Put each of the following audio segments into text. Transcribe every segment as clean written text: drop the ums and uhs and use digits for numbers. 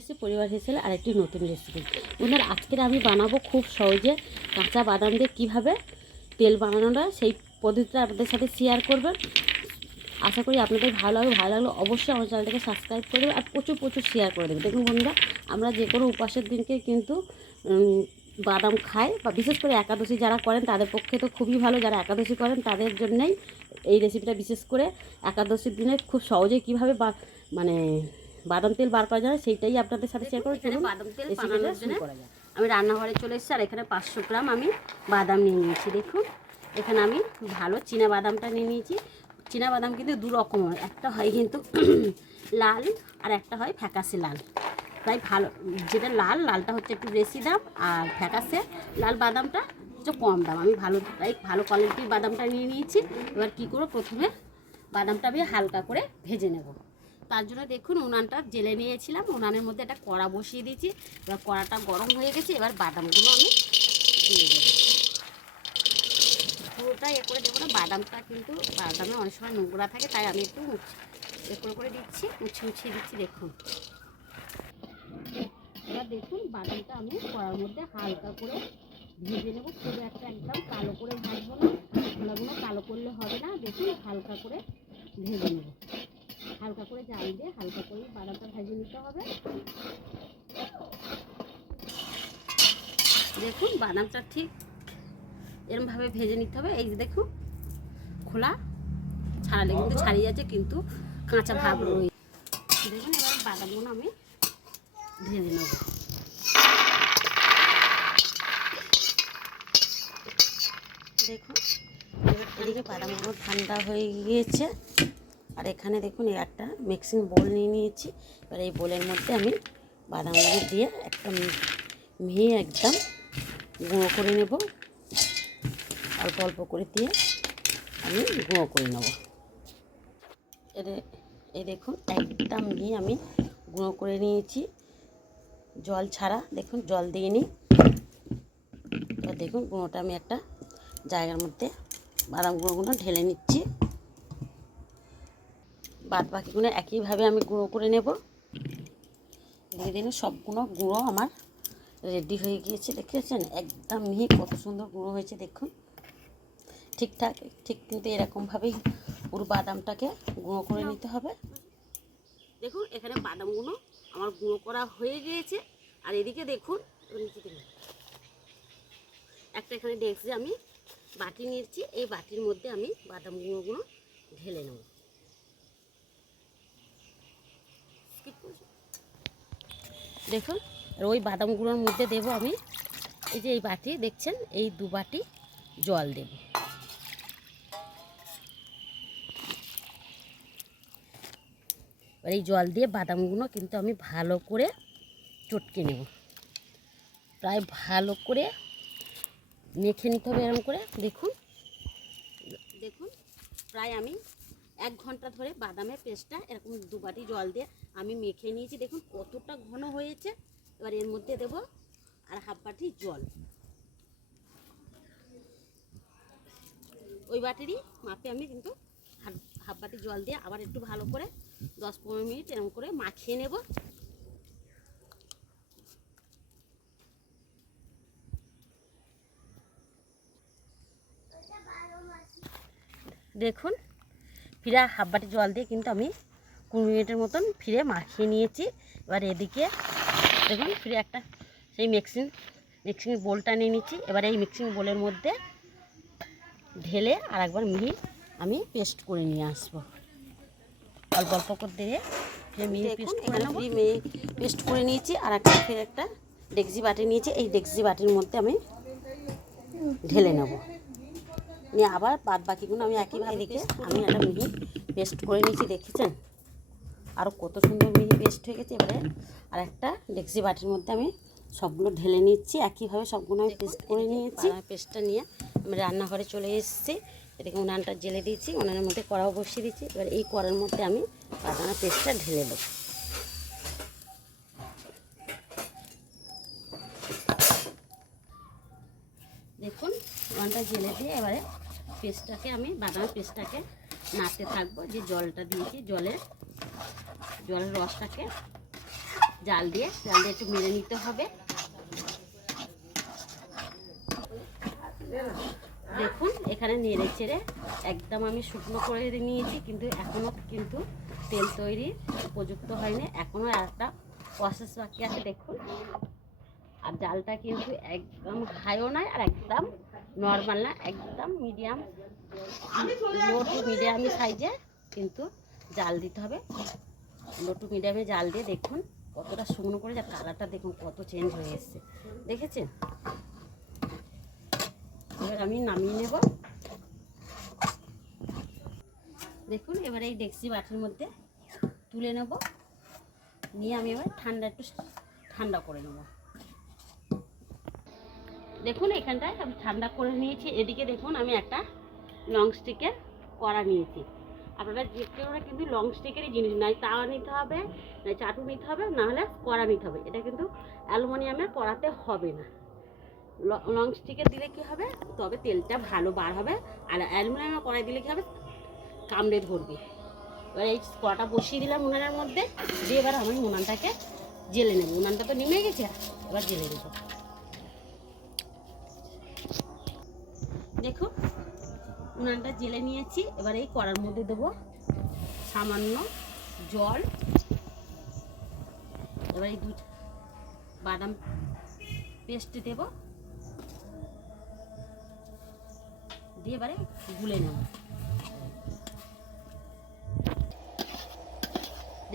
এসেছি পরিবার হিসেবে আরেকটি নতুন রেসিপি। বন্ধুরা আজকে আমি বানাবো খুব সহজে কাঁচা বাদাম দিয়ে কীভাবে তেল বানানোটা, সেই পদ্ধতিটা আপনাদের সাথে শেয়ার করবেন। আশা করি আপনাদের ভালো লাগলে অবশ্যই আমার চ্যানেলটাকে সাবস্ক্রাইব করে দেবেন আর প্রচুর শেয়ার করে দেবেন। দেখুন বন্ধুরা, আমরা যে কোনো উপাসের দিনকে কিন্তু বাদাম খাই, বা বিশেষ করে একাদশী যারা করেন তাদের পক্ষে তো খুবই ভালো। যারা একাদশী করেন তাদের জন্যই এই রেসিপিটা, বিশেষ করে একাদশীর দিনে খুব সহজে কীভাবে মানে বাদাম তেল বার করা যায় সেইটাই আপনাদের সাথে শেয়ার করবো। বাদাম তেল বানানোর জন্য আমি রান্নাঘরে চলে এসেছি, আর এখানে 500 গ্রাম আমি বাদাম নিয়ে নিয়েছি। দেখুন এখানে আমি ভালো চীনা বাদামটা নিয়ে নিয়েছি। চীনা বাদাম কিন্তু দু রকম হয়, একটা হয় কিন্তু লাল আর একটা হয় ফ্যাকাশে লাল। তাই ভালো যেটা লালটা হচ্ছে একটু বেশি দাম, আর ফ্যাকাশে লাল বাদামটা একটু কম দাম। আমি ভালো কোয়ালিটির বাদামটা নিয়ে নিয়েছি। এবার কী করবো, প্রথমে বাদামটা আমি হালকা করে ভেজে নেব। তার জন্য দেখুন উনানটা জেলে নিয়েছিলাম, উনানের মধ্যে একটা কড়া বসিয়ে দিয়েছি। এবার কড়াটা গরম হয়ে গেছে, এবার বাদামগুলো আমি দিয়ে দেবো। পুরোটা করে দেবো না, বাদামটা কিন্তু বাদামে অনেক সময় নোংরা থাকে, তাই আমি একটু করে দিচ্ছি, মুছিয়ে দিচ্ছি। দেখুন এবার দেখুন বাদামটা আমি কড়ার মধ্যে হালকা করে ভেজে নেবো। খুব একটা একদম কালো করে ভাজবো না, খোলাগুলো কালো করলে হবে না। দেখুন হালকা করে ভেজে নেব, হালকা করে জাল দিয়ে হালকা করে বাদামটা ভেজে নিতে হবে। দেখুন বাদামটা ঠিক এরমভাবে ভেজে নিতে হবে। এই যে দেখুন খোলা ছাড়ালে কিন্তু ছাড়িয়ে যাচ্ছে, কিন্তু কাঁচা ভাব রয়েছে। দেখুন এবার বাদামগুলো আমি ভেজে নেব। দেখুন এদিকে বাদামগুলো ঠান্ডা হয়ে গিয়েছে, আর এখানে দেখুন একটা মিক্সিং বোল নিয়ে নিয়েছি। এবার এই বোলের মধ্যে আমি বাদামগুলো দিয়ে একটা মিহি একদম গুঁড়ো করে নেব। অল্প করে দিয়ে আমি গুঁড়ো করে নেব। এই দেখুন একদম মিহি আমি গুঁড়ো করে নিয়েছি, জল ছাড়া। দেখুন জল দিয়ে নিই। এবার দেখুন গুঁড়োটা আমি একটা জায়গার মধ্যে বাদাম গুঁড়োগুলো ঢেলে নিচ্ছি। বাদ বাকিগুলো একইভাবে আমি গুঁড়ো করে নেব। ধীরে ধীরে সবগুলো গুঁড়ো আমার রেডি হয়ে গিয়েছে। দেখেছেন একদম মিহি কত সুন্দর গুঁড়ো হয়েছে। দেখুন ঠিক কিন্তু এরকমভাবেই পুরো বাদামটাকে গুঁড়ো করে নিতে হবে। দেখুন এখানে বাদামগুলো আমার গুঁড়ো করা হয়ে গিয়েছে, আর এদিকে দেখুন একটা এখানে দেখছি আমি বাটি নিয়েছি। এই বাটির মধ্যে আমি বাদাম গুঁড়োগুলো ঢেলে নেব। দেখুন ওই বাদামগুলোর মধ্যে দেব আমি এই যে এই বাটি দেখছেন, এই 2 বাটি জল দেব। এই জল দিয়ে বাদামগুলো কিন্তু আমি ভালো করে চটকে নেব, প্রায় ভালো করে মেখে নিতে হবে এরকম করে। দেখুন প্রায় আমি 1 ঘন্টা ধরে বাদামের পেস্টটা এরকম 2 বাটি জল দিয়ে আমি মেখে নিয়েছি। দেখুন কতটা ঘন হয়েছে। এবার এর মধ্যে দেব আর 1/2 বাটি জল। ওই বাটিরই মাপে আমি কিন্তু 1/2 বাটি জল দিয়ে আবার একটু ভালো করে 10-15 মিনিট এরকম করে মাখিয়ে নেব। দেখুন ফিরে 1/2 বাটি জল দিয়ে কিন্তু আমি 20 মিনিটের মতন ফিরে মাখিয়ে নিয়েছি। এবার এদিকে দেখুন ফিরে একটা সেই মিক্সিং বোলটা নিয়ে নিচ্ছি। এবার এই মিক্সিং বোলের মধ্যে ঢেলে আর একবার মিহি আমি পেস্ট করে নিয়ে আসবো। অল্প করে দিয়ে মিহি পেস্ট করে নিয়েছি। আর একটা ডেকচি বাটি নিয়েছি, এই ডেকচি বাটির মধ্যে আমি ঢেলে নেব। নিয়ে আবার বাদ বাকিগুলো আমি একইভাবে দিকে আমি একটা মিহি পেস্ট করে নিয়েছি। দেখেছেন আরও কত সুন্দর মিহি পেস্ট হয়ে গেছে। এবারে আর একটা ডেকচি বাটির মধ্যে আমি সবগুলো ঢেলে নিচ্ছি। একইভাবে সবগুলো আমি পেস্ট করে নিয়েছি। পেস্টটা নিয়ে আমি রান্নাঘরে চলে এসেছি। এদিকে উনানটা জেলে দিয়েছি, উনানের মধ্যে কড়াও বসিয়ে দিচ্ছি। এবার এই কড়ার মধ্যে আমি বাদামের পেস্টটা ঢেলে দেবো। দেখুন উনানটা জেলে দিয়ে এবারে পেস্টটাকে আমি বাদামের পেস্টটাকে নাড়তে থাকবো। যে জলটা দিয়েছি জলের রসটাকে জাল দিয়ে একটু মেরে নিতে হবে। দেখুন এখানে নেড়ে চেড়ে একদম আমি শুকনো করে নিয়েছি, কিন্তু এখনও কিন্তু তেল তৈরির উপযুক্ত হয়নি, এখনও একটা প্রসেস বাকি আছে। দেখুন, আর জালটা কিন্তু একদম হাইও নয় আর একদম নর্মাল না, একদম মিডিয়াম, লো টু মিডিয়াম সাইজে কিন্তু জাল দিতে হবে। লো টু মিডিয়ামে জাল দিয়ে দেখুন কতটা শুকনো করে, যা কালারটা দেখুন কত চেঞ্জ হয়ে এসছে, দেখেছেন? এবার আমি নামিয়ে নেব। দেখুন এবার এই ডেক্সি বাটির মধ্যে তুলে নেব, নিয়ে আমি এবার একটু ঠান্ডা করে নেব। দেখুন এখানটায় আমি ঠান্ডা করে নিয়েছি। এদিকে দেখুন আমি একটা লং স্টিকের কড়া নিয়েছি। আপনারা যে কেউ কিন্তু লং স্টিকেরই জিনিস, নাই তাওয়া নিতে হবে, নাই চাটু নিতে হবে, নাহলে কড়া নিতে হবে। এটা কিন্তু অ্যালুমিনিয়ামের কড়াতে হবে না, লং স্টিকের দিলে কী হবে, তবে তেলটা ভালো বার হবে। আর অ্যালুমিনিয়ামের কড়াই দিলে কী হবে, কামড়ে ধরবে। এবার এই কড়াটা বসিয়ে দিলাম উনানের মধ্যে, দিয়ে এবার আমি উনানটাকে জেলে নেব। উনানটা তো নেমে গেছে, এবার জেলে নেব। দেখুন উনানটা জেলে নিয়েছি। এবার এই কড়ার মধ্যে দেবো সামান্য জল। এবার এই বাদাম পেস্ট দেব, দিয়ে এবারে গুলে নেব।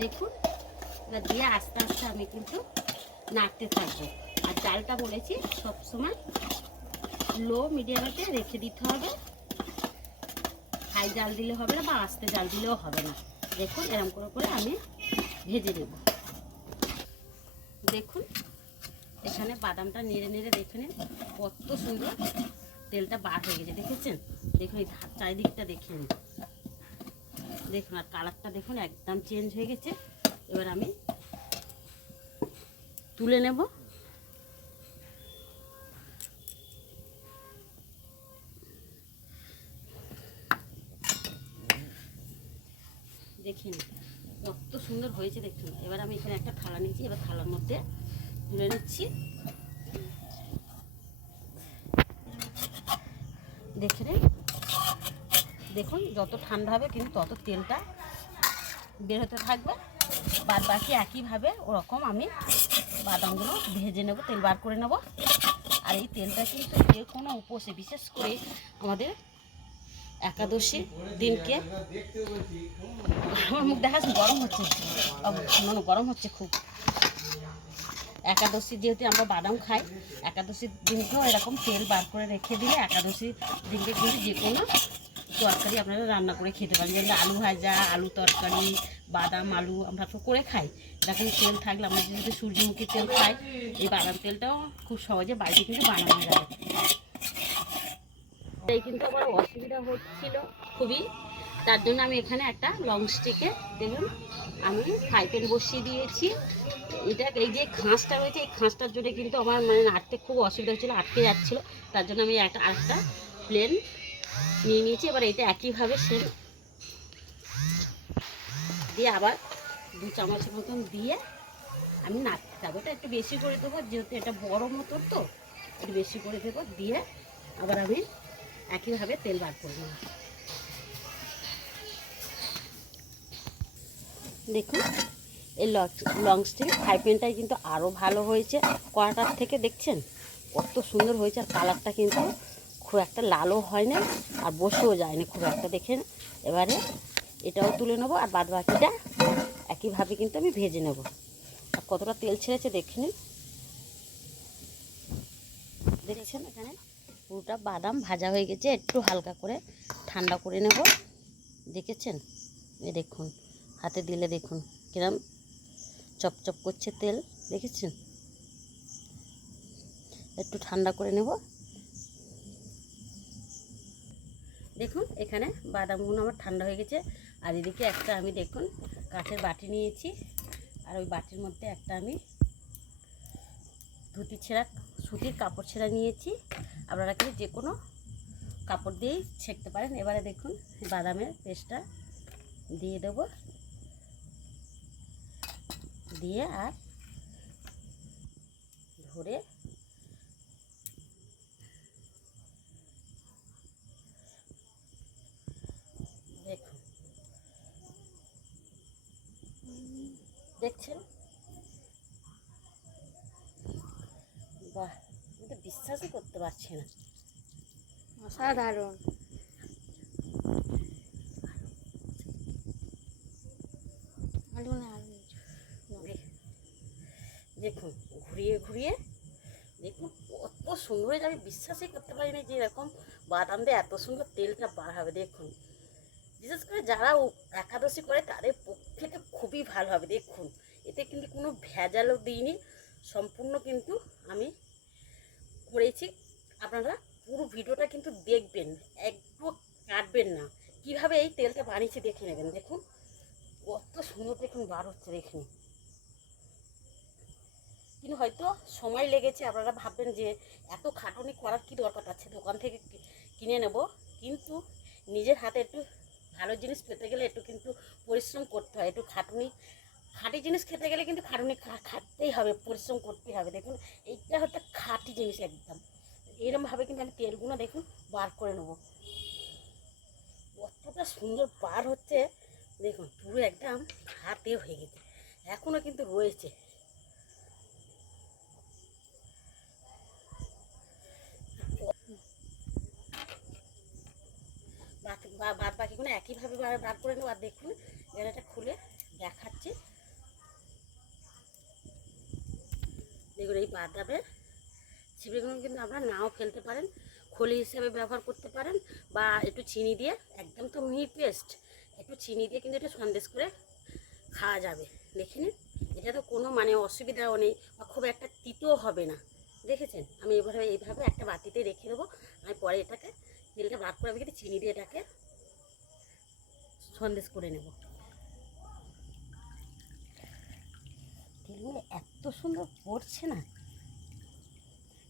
দেখুন এবার দিয়ে আস্তে আস্তে আমি কিন্তু নাড়তে থাকবো। আর জালটা বলেছি সবসময় লো মিডিয়ামে রেখে দিতে হবে, হাই জাল দিলে হবে না বা আস্তে জাল দিলেও হবে না। দেখুন এরকম করে করে আমি ভেজে নেব। দেখুন এখানে বাদামটা নেড়ে নেড়ে দেখে নিন কত সুন্দর তেলটা বার হয়ে গেছে, দেখেছেন? দেখুন এই চারিদিকটা দেখে নিন, দেখুন আর কালারটা দেখুন একদম চেঞ্জ হয়ে গেছে। এবার আমি তুলে নেব। দেখুন কত সুন্দর হয়েছে দেখুন। এবার আমি এখানে একটা থালা নিয়েছি, এবার থালার মধ্যে তুলে নিচ্ছি। দেখে নিন, দেখুন যত ঠান্ডা হবে কিন্তু তত তেলটা বের হতে থাকবে। বাদ বাকি একইভাবে ওরকম আমি বাদামগুলো ভেজে নেব, তেল বার করে নেব। আর এই তেলটা কিন্তু যে কোনো উপোসে, বিশেষ করে আমাদের একাদশী দিনকে, আমার মুখ দেখা গরম হচ্ছে, গরম হচ্ছে খুব। একাদশী যেহেতু আমরা বাদাম খাই, একাদশীর দিনকেও এরকম তেল বার করে রেখে দিলে একাদশীর দিনকে কিন্তু যে কোনো তরকারি আপনারা রান্না করে খেতে পারেন। যেমন আলু ভাজা, আলু তরকারি, বাদাম আলু আমরা তো করে খাই। এরকম তেল থাকলে আমরা যেহেতু সূর্যমুখী তেল খাই, এই বাদাম তেলটাও খুব সহজে বাড়িতে কিন্তু বানানো যাবে। তাই কিন্তু আমার অসুবিধা হচ্ছিল খুবই, তার জন্য আমি এখানে একটা লং স্টিকে দেখুন আমি ফ্রাই প্যান বসিয়ে দিয়েছি। এটা এই যে খাঁজটা রয়েছে, এই খাঁজটার জন্য কিন্তু আমার মানে নাড়তে খুব অসুবিধা হচ্ছিলো, আটকে যাচ্ছিলো। তার জন্য আমি আরেকটা প্লেন নিয়ে নিয়েছি। এবার এটা একইভাবে সেম দিয়ে আবার 2 চামচের মতন দিয়ে আমি নাড়তে থাকবো। এটা একটু বেশি করে দেবো, যেহেতু এটা বড় মতো তো একটু বেশি করে দেবো। দিয়ে আবার আমি একইভাবে তেল বার করব। দেখুন এই লং স্টিক ফ্রাই প্যানটাই কিন্তু আরও ভালো হয়েছে কড়াটার থেকে, দেখছেন কত সুন্দর হয়েছে। আর কালারটা কিন্তু খুব একটা লালও হয় না আর বসেও যায় না খুব একটা, দেখেন। এবারে এটাও তুলে নেবো আর বাদ বাকিটা একইভাবে কিন্তু আমি ভেজে নেব। আর কতটা তেল ছেড়েছে দেখে নিন, দেখছেন এখানে পুরোটা বাদাম ভাজা হয়ে গেছে। একটু হালকা করে ঠান্ডা করে নেব, দেখেছেন? এই দেখুন হাতে দিলে দেখুন কিরম চপচপ করছে তেল, দেখেছেন? একটু ঠান্ডা করে নেব। দেখুন এখানে বাদামগুলো আমার ঠান্ডা হয়ে গেছে। আর এদিকে একটা আমি দেখুন কাঠের বাটি নিয়েছি, আর ওই বাটির মধ্যে একটা আমি ধুতি ছেঁড়া সুতির কাপড় ছেঁড়া নিয়েছি। আপনারা কিন্তু যে কোনো কাপড় দিয়েই ছেঁকতে পারেন। এবারে দেখুন বাদামের পেস্টটা দিয়ে দেবো, দিয়ে আর ধরে দেখুন, দেখছেন? বাহ, আমি তো বিশ্বাসই করতে পারছি না। অসাধারণ। দেখুন ঘুরিয়ে ঘুরিয়ে দেখুন কত সুন্দর হয়েছে। আমি বিশ্বাসই করতে পারিনি যে এরকম বাদাম দিয়ে এত সুন্দর তেলটা বার হবে। দেখুন, বিশেষ করে যারা একাদশী করে তাদের পক্ষে তো খুবই ভালো হবে। দেখুন, এতে কিন্তু কোনো ভেজালও দিইনি, সম্পূর্ণ কিন্তু আমি করেছি। আপনারা পুরো ভিডিওটা কিন্তু দেখবেন, একটু কাটবেন না। কিভাবে এই তেলটা বানিয়েছি দেখে নেবেন। দেখুন কত সুন্দর দেখুন বার হচ্ছে, দেখুন। কিন্তু হয়তো সময় লেগেছে, আপনারা ভাববেন যে এত খাটুনি করার কি দরকার আছে, দোকান থেকে কিনে নেব। কিন্তু নিজের হাতে একটু ভালো জিনিস পেতে গেলে একটু কিন্তু পরিশ্রম করতে হয়, একটু খাঁটি জিনিস খেতে গেলে কিন্তু খাটুনি খাটতেই হবে, পরিশ্রম করতেই হবে। দেখুন এইটা হচ্ছে খাঁটি জিনিস একদম। এরকমভাবে কিন্তু আমি তেলগুলো দেখুন বার করে নেবো। কতটা সুন্দর বার হচ্ছে দেখুন, পুরো একদম হাতে হয়ে গেছে, এখনও কিন্তু রয়েছে। বাদ বাকিগুলো একইভাবে বার করে নেবো। আর দেখুন এটা খুলে দেখাচ্ছি। দেখুন এই বাদামের চিবিগুলো কিন্তু আপনারা নাও ফেলতে পারেন, খলি হিসেবে ব্যবহার করতে পারেন, বা একটু চিনি দিয়ে, একদম তো মিহি পেস্ট, একটু চিনি দিয়ে কিন্তু এটা সন্দেশ করে খাওয়া যাবে। দেখে নিন, এটা তো কোনো মানে অসুবিধাও নেই, বা খুব একটা তিতও হবে না। দেখেছেন, আমি এইভাবে একটা বাটিতে রেখে দেবো। আমি পরে এটাকে তেলটা বার করে আমি কিন্তু চিনি দিয়ে এটাকে সন্দেশ করে নেব। তেলগুলো এত সুন্দর পড়ছে না,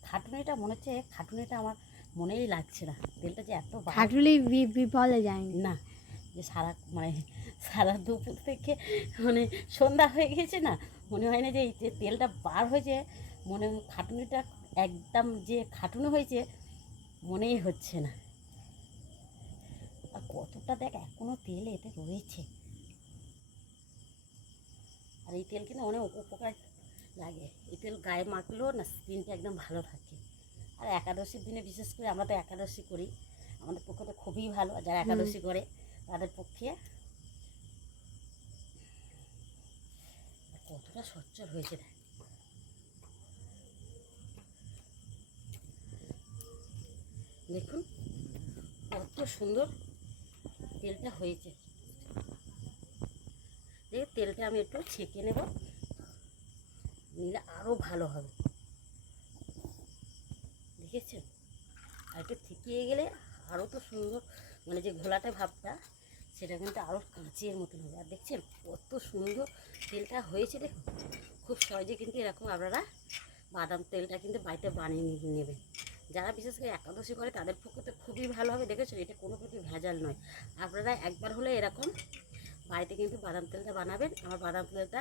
খাটুনিটা মনে হচ্ছে, খাটুনিটা আমার মনেই লাগছে না। তেলটা যে এত খাটুলি বিফলে যায়নি না, যে সারা দুপুর থেকে মানে সন্ধ্যা হয়ে গেছে না, মনে হয় না যে এই যে তেলটা বার হয়েছে, মনে খাটুনিটা একদম যে খাটুনি হয়েছে মনেই হচ্ছে না। আর কতটা দেখ এখনও তেল এতে রয়েছে। আর এই তেল কিন্তু অনেক উপকার লাগে। এই তেল গায়ে মাখলেও না স্কিনটা একদম ভালো থাকে। আর একাদশীর দিনে বিশেষ করে আমরা তো একাদশী করি, আমাদের পক্ষে তো খুবই ভালো। যারা একাদশী করে তাদের পক্ষে কতটা সচ্ছল হয়েছে দেখুন, কত সুন্দর তেলটা হয়েছে। দেখে তেলটা আমি একটু ছেঁকে নেব, নিলে আরও ভালো হবে। দেখেছেন, আর একটু থেকিয়ে গেলে আরও তো সুন্দর, মানে যে ঘোলাটা ভাবটা সেটা কিন্তু আরও কাঁচের মতন হবে। আর দেখছেন কত সুন্দর তেলটা হয়েছে। দেখুন খুব সহজে কিন্তু এরকম আপনারা বাদাম তেলটা কিন্তু বাড়িতে বানিয়ে নেবেন। যারা বিশেষ করে একাদশী করে তাদের পক্ষে তো খুবই ভালো হবে। দেখেছেন, এটা কোনো কিছু ভেজাল নয়। আপনারা একবার হলে এরকম বাড়িতে কিন্তু বাদাম তেলটা বানাবেন। আমার বাদাম তেলটা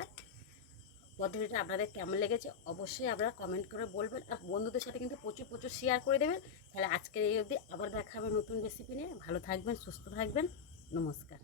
পদ্ধতিটা আপনাদের কেমন লেগেছে অবশ্যই আপনারা কমেন্ট করে বলবেন। আর বন্ধুদের সাথে কিন্তু প্রচুর প্রচুর শেয়ার করে দেবেন। তাহলে আজকের এই অবধি, আবার দেখা হবে নতুন রেসিপি নিয়ে। ভালো থাকবেন, সুস্থ থাকবেন, নমস্কার।